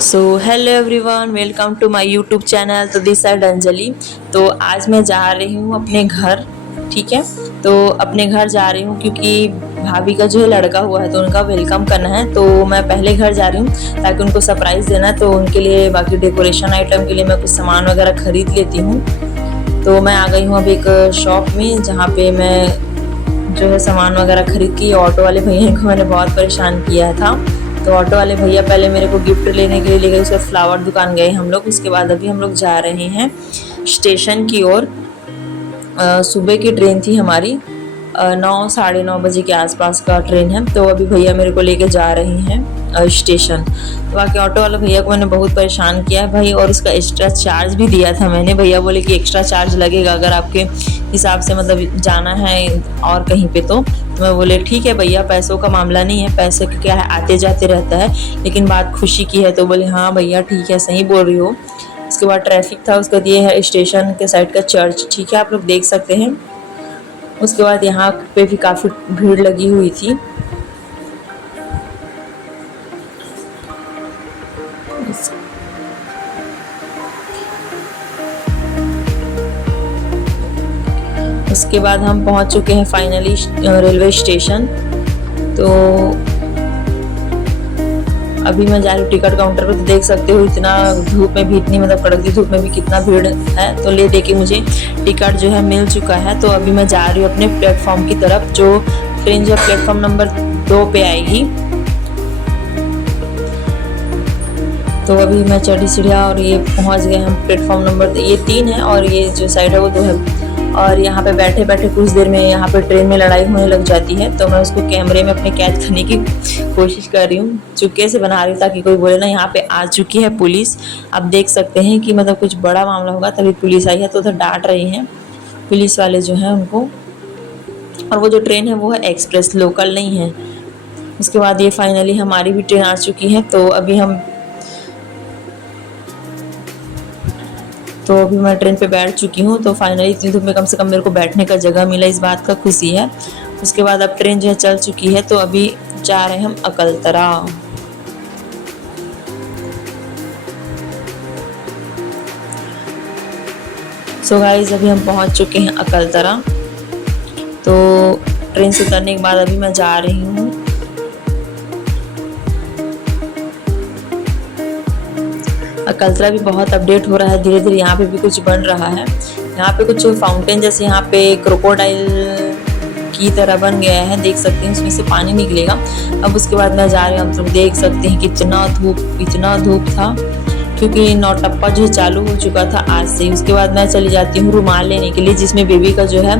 So hello everyone, welcome to my YouTube channel. तो this side Anjali. तो आज मैं जा रही हूँ अपने घर। ठीक है, तो अपने घर जा रही हूँ क्योंकि भाभी का जो है लड़का हुआ है तो उनका वेलकम करना है। तो मैं पहले घर जा रही हूँ ताकि उनको सरप्राइज़ देना है। तो उनके लिए बाकी डेकोरेशन आइटम के लिए मैं कुछ सामान वगैरह खरीद लेती हूँ। तो मैं आ गई हूँ अब एक शॉप में जहाँ पे मैं जो है सामान वगैरह खरीद के ऑटो वाले भैया को मैंने बहुत परेशान किया था। तो ऑटो वाले भैया पहले मेरे को गिफ्ट लेने के लिए ले गए, उसके बाद फ्लावर दुकान गए हम लोग। उसके बाद अभी हम लोग जा रहे हैं स्टेशन की ओर। सुबह की ट्रेन थी हमारी, 9 साढ़े 9 बजे के आसपास का ट्रेन है। तो अभी भैया मेरे को लेके जा रहे हैं स्टेशन। तो बाकी ऑटो वाले भैया को मैंने बहुत परेशान किया है भाई, और उसका एक्स्ट्रा चार्ज भी दिया था मैंने। भैया बोले कि एक्स्ट्रा चार्ज लगेगा अगर आपके हिसाब से मतलब जाना है और कहीं पे। तो मैं बोले ठीक है भैया, पैसों का मामला नहीं है, पैसे का क्या है, आते जाते रहता है, लेकिन बात खुशी की है। तो बोले हाँ भैया ठीक है, सही बोल रही हो। उसके बाद ट्रैफिक था, उसका ये है स्टेशन के साइड का चर्च। ठीक है, आप लोग देख सकते हैं। उसके बाद यहाँ पे भी काफ़ी भीड़ लगी हुई थी। उसके बाद हम पहुँच चुके हैं फाइनली रेलवे स्टेशन। तो अभी मैं जा रही हूँ टिकट काउंटर पे। तो देख सकते हो इतना धूप में भी, इतनी मतलब कड़कती धूप में भी कितना भीड़ है। तो ले दे के मुझे टिकट जो है मिल चुका है। तो अभी मैं जा रही हूँ अपने प्लेटफॉर्म की तरफ। जो ट्रेन जो प्लेटफॉर्म नंबर 2 पे आएगी। तो अभी मैं चढ़ी सीढ़ियाँ और ये पहुँच गए हम प्लेटफॉर्म नंबर, ये 3 है और ये जो साइड है वो 2 है। और यहाँ पे बैठे बैठे कुछ देर में यहाँ पे ट्रेन में लड़ाई होने लग जाती है। तो मैं उसको कैमरे में अपने कैद करने की कोशिश कर रही हूँ, चुपके से बना रही हूँ ताकि कोई बोले ना यहाँ पे आ चुकी है पुलिस। आप देख सकते हैं कि मतलब कुछ बड़ा मामला होगा तभी पुलिस आई है। तो उधर डांट रही हैं पुलिस वाले जो हैं उनको। और वो जो ट्रेन है वो है एक्सप्रेस, लोकल नहीं है। उसके बाद ये फाइनली हमारी भी ट्रेन आ चुकी है। तो अभी मैं ट्रेन पे बैठ चुकी हूँ। तो फाइनली इतनी धूप में कम से कम मेरे को बैठने का जगह मिला, इस बात का खुशी है। उसके बाद अब ट्रेन जो है चल चुकी है। तो अभी जा रहे हैं हम अकलतरा। सो गाइस, अभी हम पहुँच चुके हैं अकलतरा। तो ट्रेन से उतरने के बाद अभी मैं जा रही हूँ अकलतरा। भी बहुत अपडेट हो रहा है धीरे धीरे, यहाँ पे भी कुछ बन रहा है। यहाँ पे कुछ फाउंटेन जैसे यहाँ पे क्रोकोडाइल की तरह बन गया है, देख सकते हैं, उसमें से पानी निकलेगा। अब उसके बाद मैं जा रही हूँ, आप लोग देख सकते हैं कितना धूप था क्योंकि नौटप्पा जो है चालू हो चुका था आज से। उसके बाद मैं चली जाती हूँ रुमाल लेने के लिए, जिसमें बेबी का जो है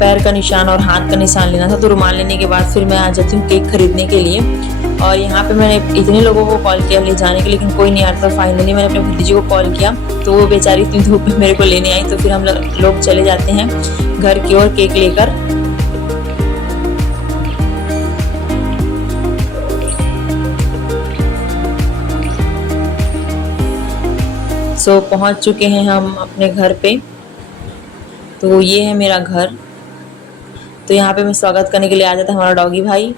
पैर का निशान और हाथ का निशान लेना था। तो रुमाल लेने के बाद फिर मैं आ जाती हूँ केक खरीदने के लिए। और यहाँ पे मैंने इतने लोगों को कॉल किया ले जाने के लिए, लेकिन कोई नहीं आता। तो फाइनली मैंने अपने भतीजी को कॉल किया, तो वो बेचारी इतनी धूप में मेरे को लेने आई। तो फिर हम लोग चले जाते हैं घर की ओर केक लेकर। सो पहुँच चुके हैं हम अपने घर पे। तो ये है मेरा घर। तो यहाँ पे मैं स्वागत करने के लिए आ जाता है हमारा डॉगी भाई।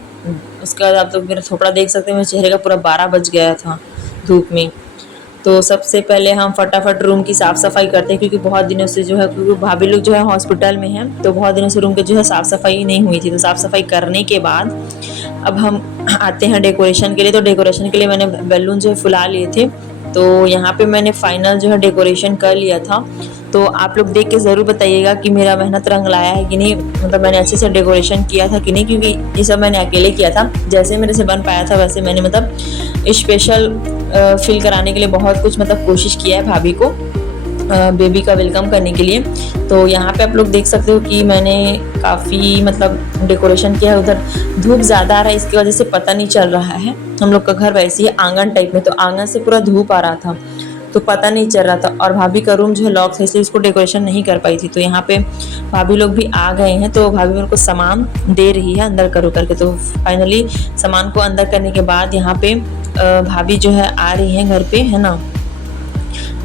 उसके बाद आप लोग मेरा थोपड़ा देख सकते हैं, मेरे चेहरे का पूरा 12 बज गया था धूप में। तो सबसे पहले हम फटाफट रूम की साफ़ सफाई करते हैं क्योंकि बहुत दिनों से जो है, क्योंकि भाभी लोग जो है हॉस्पिटल में हैं, तो बहुत दिनों से रूम के जो है साफ़ सफाई नहीं हुई थी। तो साफ़ सफाई करने के बाद अब हम आते हैं डेकोरेशन के लिए। तो डेकोरेशन के लिए मैंने बैलून जो है फुला लिए थे। तो यहाँ पे मैंने फाइनल जो है डेकोरेशन कर लिया था। तो आप लोग देख के ज़रूर बताइएगा कि मेरा मेहनत रंग लाया है कि नहीं, मतलब मैंने अच्छे से डेकोरेशन किया था कि नहीं, क्योंकि ये सब मैंने अकेले किया था। जैसे मेरे से बन पाया था वैसे मैंने मतलब स्पेशल फील कराने के लिए बहुत कुछ मतलब कोशिश किया है भाभी को बेबी का वेलकम करने के लिए। तो यहाँ पे आप लोग देख सकते हो कि मैंने काफ़ी मतलब डेकोरेशन किया है। उधर धूप ज़्यादा आ रहा है, इसकी वजह से पता नहीं चल रहा है। हम लोग का घर वैसे ही आंगन टाइप में, तो आंगन से पूरा धूप आ रहा था तो पता नहीं चल रहा था। और भाभी का रूम जो है लॉक था, इसलिए उसको डेकोरेशन नहीं कर पाई थी। तो यहाँ पे भाभी लोग भी आ गए हैं। तो भाभी मेरे को सामान दे रही है अंदर करो करके। तो फाइनली सामान को अंदर करने के बाद यहाँ पे भाभी जो है आ रही हैं घर पे, है ना,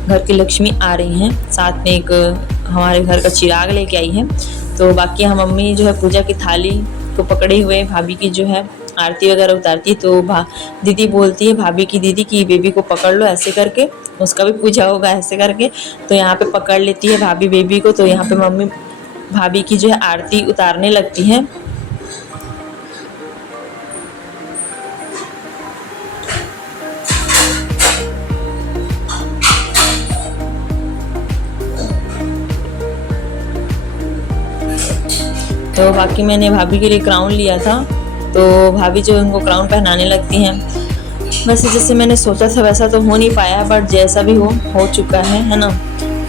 घर की लक्ष्मी आ रही हैं। साथ में एक हमारे घर का चिराग लेके आई है। तो बाकी हम मम्मी जो है पूजा की थाली को पकड़े हुए भाभी की जो है आरती वगैरह उतारती है तो दीदी बोलती है, भाभी की दीदी, कि बेबी को पकड़ लो ऐसे करके, उसका भी पूजा होगा ऐसे करके। तो यहाँ पे पकड़ लेती है भाभी बेबी को। तो यहाँ पे मम्मी भाभी की जो है आरती उतारने लगती है। तो बाकी मैंने भाभी के लिए क्राउन लिया था, तो भाभी जो उनको क्राउन पहनाने लगती हैं। वैसे जैसे मैंने सोचा था वैसा तो हो नहीं पाया, बट जैसा भी हो चुका है ना।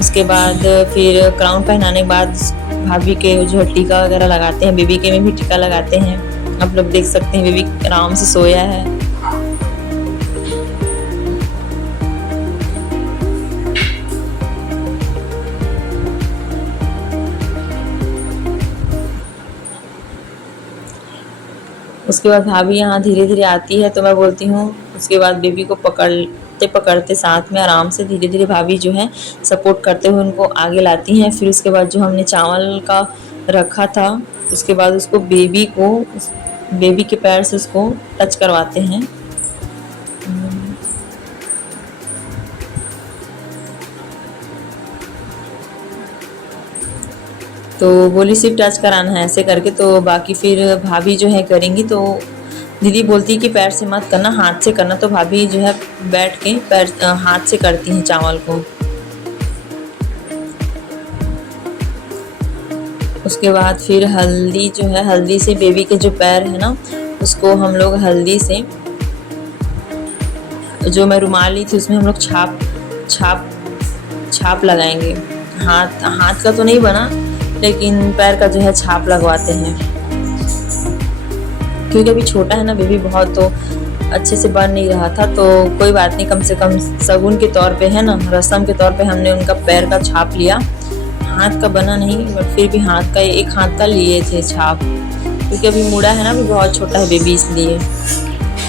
उसके बाद फिर क्राउन पहनाने के बाद भाभी के जो टीका वगैरह लगाते हैं, बेबी के में भी टीका लगाते हैं। आप लोग देख सकते हैं बेबी आराम से सोया है। उसके बाद भाभी यहाँ धीरे धीरे आती है, तो मैं बोलती हूँ उसके बाद बेबी को पकड़ते पकड़ते साथ में आराम से धीरे धीरे भाभी जो है सपोर्ट करते हुए उनको आगे लाती हैं। फिर उसके बाद जो हमने चावल का रखा था, उसके बाद उसको बेबी के पैर से उसको टच करवाते हैं। तो बोली सिर्फ टच कराना है ऐसे करके। तो बाकी फिर भाभी जो है करेंगी। तो दीदी बोलती है कि पैर से मत करना, हाथ से करना। तो भाभी जो है बैठ के हाथ से करती हैं चावल को। उसके बाद फिर हल्दी जो है, हल्दी से बेबी के जो पैर है ना, उसको हम लोग हल्दी से, जो मैं रुमाल ली थी उसमें हम लोग छाप लगाएंगे। हाथ का तो नहीं बना, लेकिन पैर का जो है छाप लगवाते हैं। क्योंकि अभी छोटा है ना बेबी बहुत, तो अच्छे से बन नहीं रहा था। तो कोई बात नहीं, कम से कम शगुन के तौर पे है ना, रस्म के तौर पे हमने उनका पैर का छाप लिया। हाथ का बना नहीं, बट फिर भी एक हाथ का लिए थे छाप। क्योंकि अभी मुड़ा है ना, अभी बहुत छोटा है बेबी, इसलिए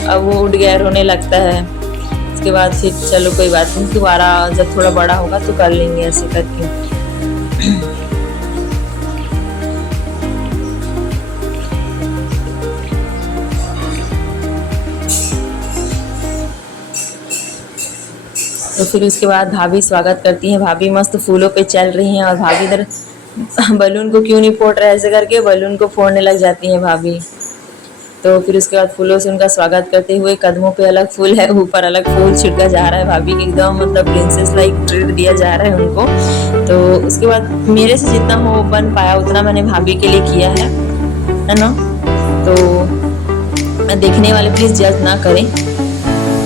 अब वो उठ गया, रोने लगता है। उसके बाद फिर चलो कोई बात नहीं, दोबारा जब थोड़ा बड़ा होगा तो कर लेंगे ऐसे करके। तो फिर उसके बाद भाभी स्वागत करती हैं। भाभी मस्त फूलों पे चल रही हैं, और भाभी इधर बलून को क्यों नहीं फोड़ रहा है ऐसे करके बलून को फोड़ने लग जाती हैं भाभी। तो फिर उसके बाद फूलों से उनका स्वागत करते हुए, कदमों पे अलग फूल है, ऊपर अलग फूल छिड़का जा रहा है भाभी के, एकदम मतलब प्रिंसेस लाइक ट्रीट दिया जा रहा है उनको। तो उसके बाद मेरे से जितना हो बन पाया उतना मैंने भाभी के लिए किया है ना। तो देखने वाले प्लीज़ जज ना करें।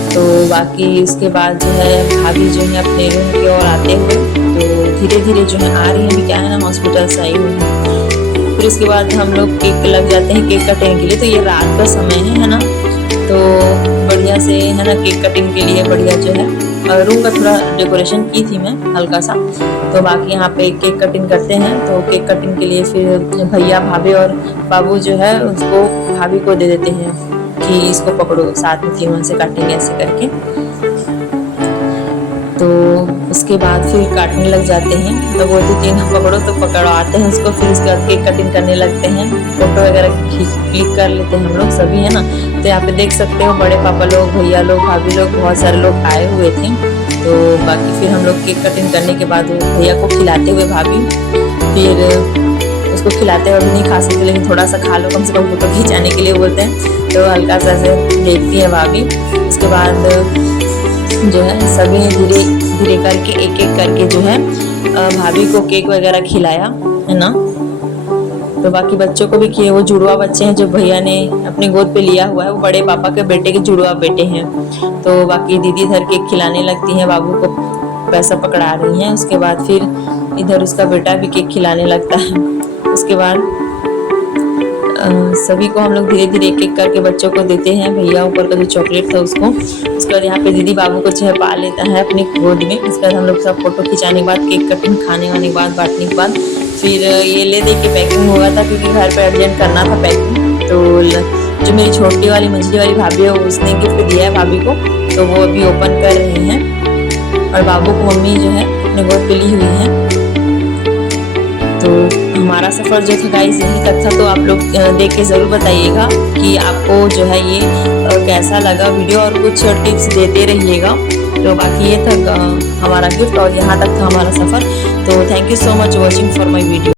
तो बाकी उसके बाद जो है भाभी जो है अपने रूम की ओर आते हुए, तो धीरे धीरे जो है आ रही है। अभी क्या है ना, हॉस्पिटल से आई हुई है। फिर उसके बाद हम लोग केक लग जाते हैं केक कटिंग के लिए। तो ये रात का समय है ना, तो बढ़िया से है ना केक कटिंग के लिए बढ़िया जो है रूम का थोड़ा डेकोरेशन की थी मैं हल्का सा। तो बाकी यहाँ पे केक कटिंग करते हैं। तो केक कटिंग के लिए फिर भैया, भाभी और बाबू जो है उसको भाभी को दे देते हैं कि इसको पकड़ो, साथ में तीनों से काटेंगे ऐसे करके। तो उसके बाद फिर काटने लग जाते हैं। तो बोलते तीनों पकड़ो, तो पकड़वाते हैं उसको। फिर उसके बाद केक कटिंग करने लगते हैं, फोटो वगैरह क्लिक कर लेते हैं हम लोग सभी, है ना। तो यहाँ पे देख सकते हो बड़े पापा लोग, भैया लोग, भाभी लोग, बहुत सारे लोग आए हुए थे। तो बाकी फिर हम लोग केक कटिंग करने के बाद भैया को खिलाते हुए भाभी, फिर उसको खिलाते हुए भी नहीं खा सकते, लेकिन थोड़ा सा खा लो कम से कम, फोटो खिंचाने के लिए बोलते हैं। तो हल्का सा से देखती है भाभी। उसके बाद जो है सभी ने धीरे धीरे करके एक एक करके जो है भाभी को केक वगैरह खिलाया, है ना। तो बाकी बच्चों को भी किए। वो जुड़वा बच्चे हैं जो भैया ने अपनी गोद पे लिया हुआ है, वो बड़े पापा के बेटे के जुड़वा बेटे हैं। तो बाकी दीदी इधर केक खिलाने लगती हैं, बाबू को पैसा पकड़ा रही हैं। उसके बाद फिर इधर उसका बेटा भी केक खिलाने लगता है। उसके बाद सभी को हम लोग धीरे धीरे एक एक करके बच्चों को देते हैं। भैया ऊपर का जो चॉकलेट था उसको। उसके बाद यहाँ पे दीदी बाबू को जो है पा लेता है अपनी गोद में। उसके बाद हम लोग सब फोटो खिंचाने के बाद, केक कटिंग खाने वाने के बाद, बांटने के बाद, फिर ये ले दे के पैकिंग हुआ था, क्योंकि घर पे अर्जेंट करना था पैकिंग। तो जो मेरी छोटी वाली मंझली वाली भाभी है, उसने गिफ्ट दिया है भाभी को, तो वो अभी ओपन कर रही हैं। और बाबू को मम्मी जो है अपने गोद पे ली हुई है। तो हमारा सफ़र जो था गाइस यहीं तक था। तो आप लोग देख के ज़रूर बताइएगा कि आपको जो है ये कैसा लगा वीडियो, और कुछ टिप्स देते रहिएगा। तो बाकी ये था हमारा गिफ्ट, और यहाँ तक था हमारा सफ़र। तो thank you so much watching for my video.